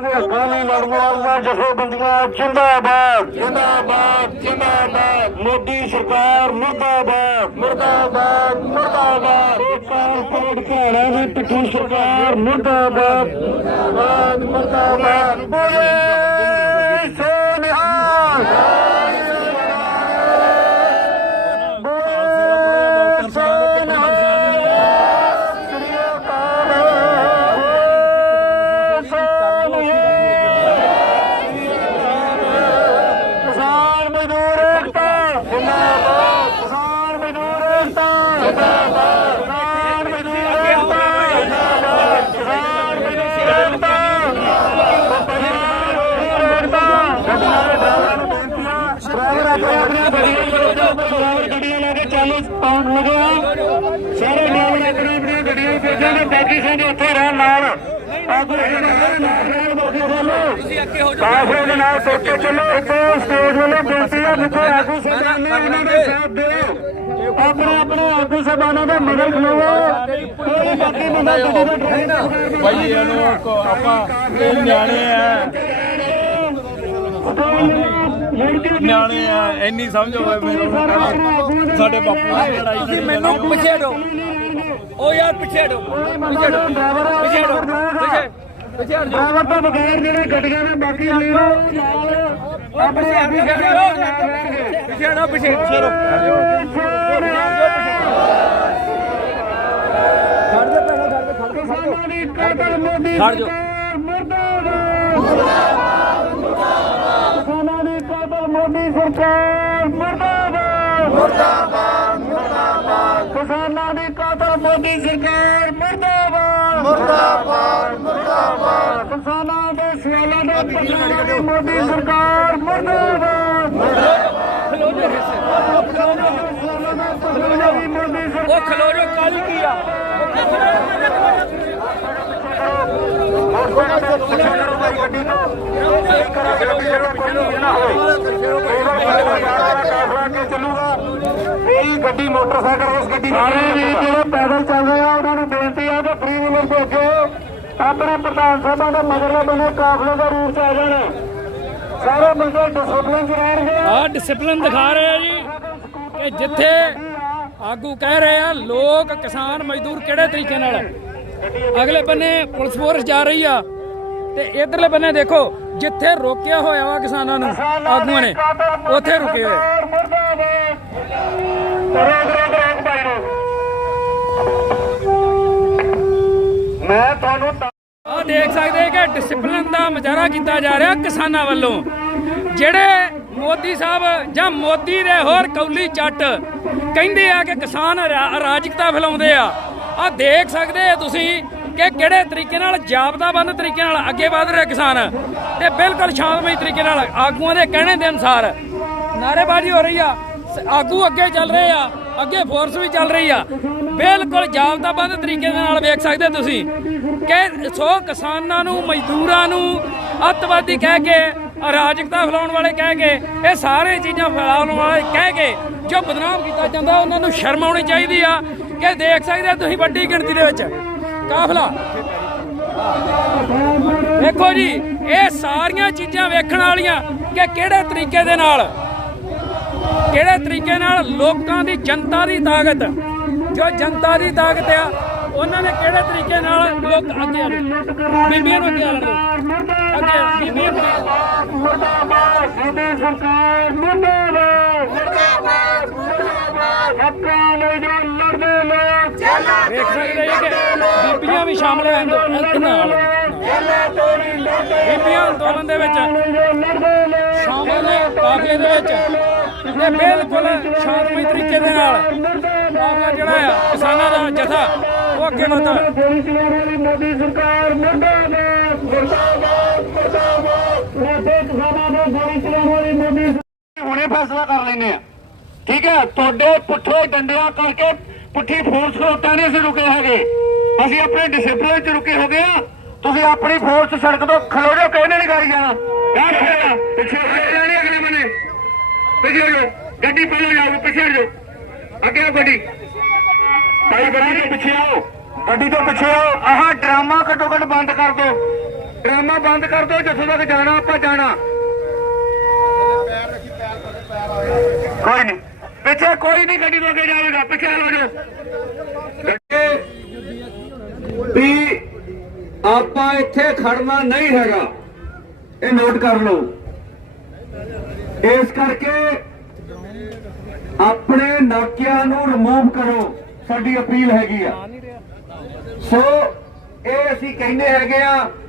ਗੋਲੀ ਲੜਵਾਲ ਨਾਲ ਜਥੇਬੰਦੀਆਂ ਜਿੰਦਾਬਾਦ ਜਿੰਦਾਬਾਦ ਜਿੰਦਾਬਾਦ ਮੋਦੀ ਸਰਕਾਰ ਮੁਰਦਾਬਾਦ ਮੁਰਦਾਬਾਦ ਮੁਰਦਾਬਾਦ ਕੋੜਕੜਾ ਵਿੱਚ ਟਿੱਕੂ ਸਰਕਾਰ ਮੁਰਦਾਬਾਦ ਮੁਰਦਾਬਾਦ ਮੁਰਦਾਬਾਦ ਬੋਲੇ ਮੌਜੂਦ ਆ ਸਾਰੇ ਲੋਕ ਨੇ ਆਪਣੀ ਆਪਣੀ ਵੀਡੀਓ ਭੇਜੇ ਨੇ ਪਾਕਿਸਤਾਨ ਦੇ ਉੱਥੇ ਰਹਿਣ ਨਾਲ ਆਗੂ ਦੇ ਨਾਲ ਸੁਣ ਕੇ ਚੱਲੋ ਇੱਥੇ ਸਟੇਜ ਵਾਲੇ ਬੋਲਦੇ ਆ ਜਿੱਥੇ ਆਗੂ ਸੁਣਨੇ ਉਹਨਾਂ ਦੇ ਸਾਹਿਬ ਦੇ ਆਪਣੇ ਆਪਣੇ ਆਗੂ ਸਭਾਨਾਂ ਦਾ ਮਦਦ ਖਲੋਵੋ ਕੋਈ ਬਾਕੀ ਬੰਦਾ ਤੁਹਾਡੇ ਦਾ ਟ੍ਰੇਨ ਭਾਈ ਇਹਨੂੰ ਆਪਾਂ ਤੇ ਨਿਆਣੇ ਆ ਸਟੇਜ ਨਿਆਣੇ ਆ ਇੰਨੀ ਸਮਝ ਹੋਵੇ ਸਾਡੇ ਬਾਪੂ ਨੇ ਲੜਾਈ ਤੁਸੀਂ ਮੈਨੂੰ ਪਛੇੜੋ ਓ ਯਾਰ ਪਛੇੜੋ ਪਛੇੜੋ ਡਰਾਈਵਰ ਪਛੇੜੋ ਪਛੇੜੋ ਡਰਾਈਵਰ ਤੋਂ ਬਗੈਰ ਜਿਹੜੇ ਗੱਡੀਆਂ ਨੇ ਬਾਕੀ ਲੀਰ ਆਪਣੇ ਆਪ ਹੀ ਆ ਵੀ ਗੱਡੀਓ ਪਛੇੜੋ ਪਛੇੜੋ ਛੱਡ ਜਾ ਪਹਿਲਾਂ ਛੱਡ ਕੇ ਖੜ ਜਾ ਖੜ ਜਾ ਮੋਦੀ ਖੜ ਜਾ ਮੁਰਦਾਬਾਦ ਕਾਤਲ ਮਰਦਾਬਾਦ ਮਰਦਾਬਾਦ ਮਰਦਾਬਾਦ ਕਿਸਾਨਾਂ ਦੇ ਕਾਤਲ ਮੋਦੀ ਸਰਕਾਰ ਮਰਦਾਬਾਦ ਮਰਦਾਬਾਦ ਮਰਦਾਬਾਦ ਕਿਸਾਨਾਂ ਦੇ ਸਿਆਲਾਂ ਦੇ ਪਟਵਾਰੀ ਦੇ ਮੋਦੀ ਸਰਕਾਰ ਮਰਦਾਬਾਦ ਮਰਦਾਬਾਦ ਉਹ ਖਲੋ ਜੋ ਕਾਲੀ ਕੀ ਆ ਉਹ ਖਲੋ ਜੋ ਕਾਲੀ ਕੀ ਆ ਗੱਡੀ ਮੋਟਰਸਾਈਕਲ ਉਸ ਗੱਡੀ ਨਾਲੇ ਪੈਦਲ ਚੱਲਦੇ ਆ ਉਹਨਾਂ ਬੇਨਤੀ ਆ ਕਿ ਫ੍ਰੀ ਵੀਲਰ ਦੇਖੋ ਆਪਣੇ ਪ੍ਰਧਾਨ ਸਾਹਿਬਾਂ ਦਾ ਮਗਰਲੇ ਬਣੇ ਕਾਫਲੇ ਦਾ ਰੂਟ ਚਾਹ ਜਾਣ ਸਾਰੇ ਬੰਦੇ ਡਿਸਪਲਿਨ ਜਰਾ ਰਹੇ ਆ ਡਿਸਪਲਿਨ ਦਿਖਾ ਰਹੇ ਆ ਜੀ ਕਿ ਜਿੱਥੇ ਆਗੂ ਕਹਿ ਰਹੇ ਆ ਲੋਕ ਕਿਸਾਨ ਮਜ਼ਦੂਰ ਕਿਹੜੇ ਤਰੀਕੇ ਨਾਲ ਅਗਲੇ ਬੰਨੇ ਪੁਲਿਸ ਫੋਰਸ ਜਾ ਰਹੀ ਆ ਤੇ ਇਧਰਲੇ ਬੰਨੇ ਦੇਖੋ ਜਿੱਥੇ ਰੋਕਿਆ ਹੋਇਆ ਵਾ ਕਿਸਾਨਾਂ ਨੂੰ ਆਗੂਆਂ ਨੇ ਉੱਥੇ ਰੁਕੇ ਹੋਏ ਮੈਂ ਤੁਹਾਨੂੰ ਆ ਦੇਖ ਸਕਦੇ ਕਿ ਡਿਸਪਲਿਨ ਦਾ ਮਜ਼ਾਰਾ ਕੀਤਾ ਜਾ ਰਿਹਾ ਕਿਸਾਨਾਂ ਵੱਲੋਂ ਜਿਹੜੇ ਮੋਦੀ ਸਾਹਿਬ ਜਾਂ ਮੋਦੀ ਦੇ ਹੋਰ ਕੌਲੀ ਚੱਟ ਕਹਿੰਦੇ ਆ ਕਿ ਕਿਸਾਨ ਅਰਾਜਕਤਾ ਫਲਾਉਂਦੇ ਆ ਆ ਦੇਖ ਸਕਦੇ ਤੁਸੀਂ ਕਿ ਕਿਹੜੇ ਤਰੀਕੇ ਨਾਲ ਜਾਬਦਾ ਬੰਦ ਤਰੀਕੇ ਨਾਲ ਅੱਗੇ ਵਧ ਰਿਹਾ ਕਿਸਾਨ ਤੇ ਬਿਲਕੁਲ ਸ਼ਾਂਤਮਈ ਤਰੀਕੇ ਨਾਲ ਆਗੂਆਂ ਦੇ ਕਹਿਣੇ ਦੇ ਅਨਸਾਰ ਨਾਰੇਬਾਜ਼ੀ ਹੋ ਰਹੀ ਆ ਆਗੂ ਅੱਗੇ ਚੱਲ ਰਹੇ ਆ ਅੱਗੇ ਫੋਰਸ ਵੀ ਚੱਲ ਰਹੀ ਆ ਬਿਲਕੁਲ ਜਾਬਦਾ ਬੰਦ ਤਰੀਕੇ ਨਾਲ ਵੇਖ ਸਕਦੇ ਤੁਸੀਂ ਕਿ ਸੋ ਕਿਸਾਨਾਂ ਨੂੰ ਮਜ਼ਦੂਰਾਂ ਨੂੰ ਅਤਵਾਦੀ ਕਹਿ ਕੇ ਅਰਾਜਕਤਾ ਫਲਾਉਣ ਵਾਲੇ ਕਹਿ ਕੇ ਇਹ ਸਾਰੇ ਚੀਜ਼ਾਂ ਫਲਾਉਣ ਵਾਲੇ ਕਹਿ ਕੇ ਜੋ ਬਦਨਾਮ ਕੀਤਾ ਜਾਂਦਾ ਉਹਨਾਂ ਨੂੰ ਸ਼ਰਮ ਆਉਣੀ ਚਾਹੀਦੀ ਆ ਕਿ ਦੇਖ ਸਕਦੇ ਤੁਸੀਂ ਵੱਡੀ ਗਿਣਤੀ ਦੇ ਵਿੱਚ ਕਾਫਲਾ ਵੇਖੋ ਜੀ ਇਹ ਸਾਰੀਆਂ ਚੀਜ਼ਾਂ ਵੇਖਣ ਵਾਲੀਆਂ ਕਿ ਕਿਹੜੇ ਤਰੀਕੇ ਦੇ ਨਾਲ ਕਿਹੜੇ ਤਰੀਕੇ ਨਾਲ ਲੋਕਾਂ ਦੀ ਜਨਤਾ ਦੀ ਤਾਕਤ ਜੋ ਜਨਤਾ ਦੀ ਤਾਕਤ ਆ ਉਹਨਾਂ ਨੇ ਕਿਹੜੇ ਤਰੀਕੇ ਨਾਲ ਲੋਕ ਅੱਗੇ ਬੀਬੀਆਂ ਨੂੰ ਕੀ ਹਾਲ ਅੱਗੇ ਬੀਬੀਆਂ ਨੂੰ ਮਰਦਾਬਾਦ ਸਰਕਾਰ ਮਰਦਾਬਾਦ ਮਰਦਾਬਾਦ ਹੱਕਾਂ ਨੂੰ ਜੋ ਲੜਦੇ ਨੇ ਚੱਲ ਸਕਦੇ ਹੋ ਵੀ ਸ਼ਾਮਲ ਹੈ ਬੀਬੀਆਂ ਅੰਦੋਲਨ ਦੇ ਵਿੱਚ ਸ਼ਾਮਲ ਨੇ ਕਾਫਲੇ ਦੇ ਵਿੱਚ ਇਹ ਬਿਲਕੁਲ ਸ਼ਾਂਤਮਈ ਤਰੀਕੇ ਦੇ ਨਾਲ ਕਾਫਲਾ ਜਿਹੜਾ ਆ ਕਿਸਾਨਾਂ ਦਾ ਜਥਾ ਉਹ ਅੱਗੇ ਵਧਦਾ ਮੋਦੀ ਸਰਕਾਰ ਹੁਣੇ ਫੈਸਲਾ ਕਰ ਲੈਨੇ ਆ ਠੀਕ ਹੈ ਤੁਹਾਡੇ ਪੁੱਠੇ ਡੰਡਿਆਂ ਕਰਕੇ ਪੁੱਠੀ ਫੋਰਸ ਰੋਟਾਂ ਨੇ ਸੀ ਰੁਕੇ ਹੈਗੇ ਅਸੀਂ ਆਪਣੇ ਡਿਸਪਲਿਨ ਚ ਰੁਕੇ ਹੋ ਗਏ ਆ ਤੁਸੀਂ ਆਪਣੀ ਫੋਰਸ ਸੜਕ ਤੋਂ ਖਲੋ ਜਾ ਕਹਿੰਦੇ ਨਹੀਂ ਲਗਾਈ ਜਾਣਾ ਪਿੱਛੇ ਜਾਓ ਗੱਡੀ ਪਹਿਲਾਂ ਜਾਓ ਪਿੱਛੇ ਜਾਓ ਅੱਗੇ ਗੱਡੀ ਭਾਈ ਬਰਾਂ ਦੇ ਪਿੱਛੇ ਆਓ ਗੱਡੀ ਤੋਂ ਪਿੱਛੇ ਆਓ ਆਹ ਡਰਾਮਾ ਘਟੋ ਘਟ ਬੰਦ ਕਰ ਦਿਓ ਡਰਾਮਾ ਬੰਦ ਕਰ ਦਿਓ ਜਿੱਥੇ ਤੱਕ ਜਾਣਾ ਆਪਾਂ ਜਾਣਾ ਕੋਈ ਨਹੀਂ ਪਿੱਛੇ ਕੋਈ ਨਹੀਂ ਗੱਡੀ ਰੋਕੇ ਜਾਵੇਗਾ ਪਿੱਛੇ ਲੋ ਜਾਓ ਇੱਥੇ ਖੜਨਾ ਨਹੀਂ ਹੈਗਾ ਇਹ ਨੋਟ ਕਰ ਲਓ ਇਸ ਕਰਕੇ ਆਪਣੇ ਨਾਕਿਆਂ ਨੂੰ ਰਿਮੂਵ ਕਰੋ ਸਾਡੀ ਅਪੀਲ ਹੈਗੀ ਆ ਸੋ ਇਹ ਅਸੀਂ ਕਹਿੰਦੇ ਹੈਗੇ ਆ